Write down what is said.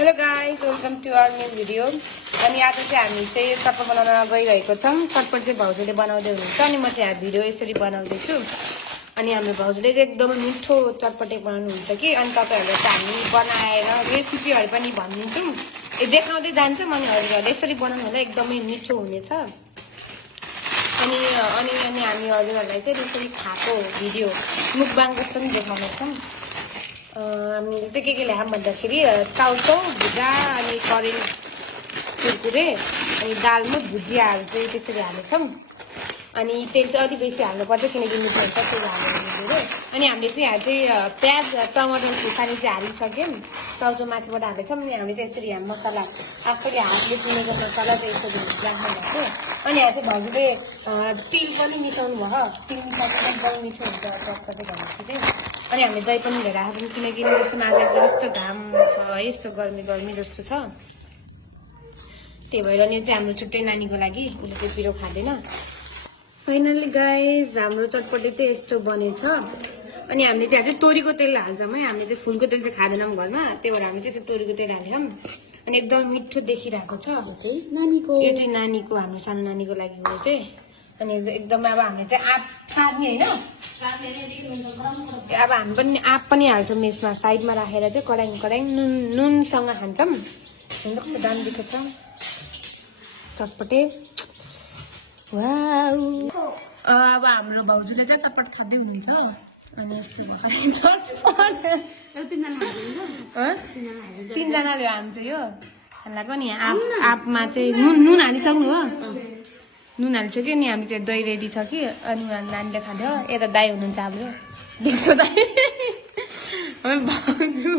Hello guys, welcome to our new video. अनि आज चाहिँ हामी चाहिँ चटपट बनाउन गइरहेको छौँ। चटपट चाहिँ भाउजूले बनाउँदै हुनुहुन्छ अनि म चाहिँ यहाँ भिडियो यसरी बनाउँदैछु। अनि हाम्रो भाउजूले चाहिँ एकदम मिठो चटपटे बनाउनुहुन्छ कि अनि तपाईँहरूलाई चाहिँ हामी बनाएर रेसिपीहरू पनि भनिदिन्छौँ, देखाउँदै जान्छौँ। अनि हजुरहरूले यसरी बनाउनु होला, एकदमै मिठो हुनेछ। अनि अनि अनि हामी हजुरहरूलाई चाहिँ यसरी खाएको भिडियो मुखबाङ जस्तो पनि देखाउनेछौँ। हामीले चाहिँ के ल्यायौँ भन्दाखेरि चाउचाउ भुजा अनि करेल कुरकुरे अनि दालमुट भुजियाहरू चाहिँ त्यसरी हालेछौँ। अनि तेल चाहिँ अलिक बेसी हाल्नुपर्छ किनकि मिठो हुन्छ, तेल हाल्नु धेरै। अनि हामीले चाहिँ यहाँ चाहिँ प्याज टमाटर खुर्सानी चाहिँ हालिसक्यौँ, चाउचाउ माथिबाट हालेछौँ। अनि हामीले चाहिँ यसरी यहाँ मसला आफैले हातले पिनेको मसला चाहिँ यसरी राख्नु भएको। अनि यहाँ चाहिँ भाउजूले तिल पनि मिसाउनु भयो, तिल मिसाउनु एकदम मिठो हुन्छ चटपटे भनेपछि चाहिँ। अनि हामीले दही पनि लिएर आएको छौँ किनकि मौसम आज एकदम यस्तो घाम छ, यस्तो गर्मी जस्तो छ। त्यही भएर नि चाहिँ हाम्रो छुट्टै नानीको लागि उसले चाहिँ पिरो खाँदैन। फाइनली गाइज हाम्रो चटपटे चाहिँ यस्तो बनेछ। अनि हामीले त्यहाँ चाहिँ तोरीको तेल हाल्छौँ है, हामीले चाहिँ फुलको तेल चाहिँ खाँदैनौँ घरमा, त्यही भएर हामीले चाहिँ तोरीको तेल हाल्यौँ। अनि एकदम मिठो देखिरहेको छ। यो चाहिँ नानीको, हाम्रो सानो नानीको लागि हो चाहिँ। अनि एकदम अब हामीले चाहिँ आँप सार्ने होइन, अब हामी पनि आँप पनि हाल्छौँ यसमा साइडमा राखेर चाहिँ कराई नुनसँग खान्छौँ। कस्तो दामी देखेको छ चटपटे। अब हाम्रो भाउजूले चाहिँ चटपट खाँदै हुनुहुन्छ। अनि यस्तो तिनजनाले हामी चाहिँ यो खानाको नि आँपमा चाहिँ नुन हालिसक्नु हो, नुन हालिसक्यो नि। हामी चाहिँ दही रेडी छ कि, अनि नानीले खाँदै यता दाई हुनुहुन्छ हाम्रो भिक्सो दाई। भाउजू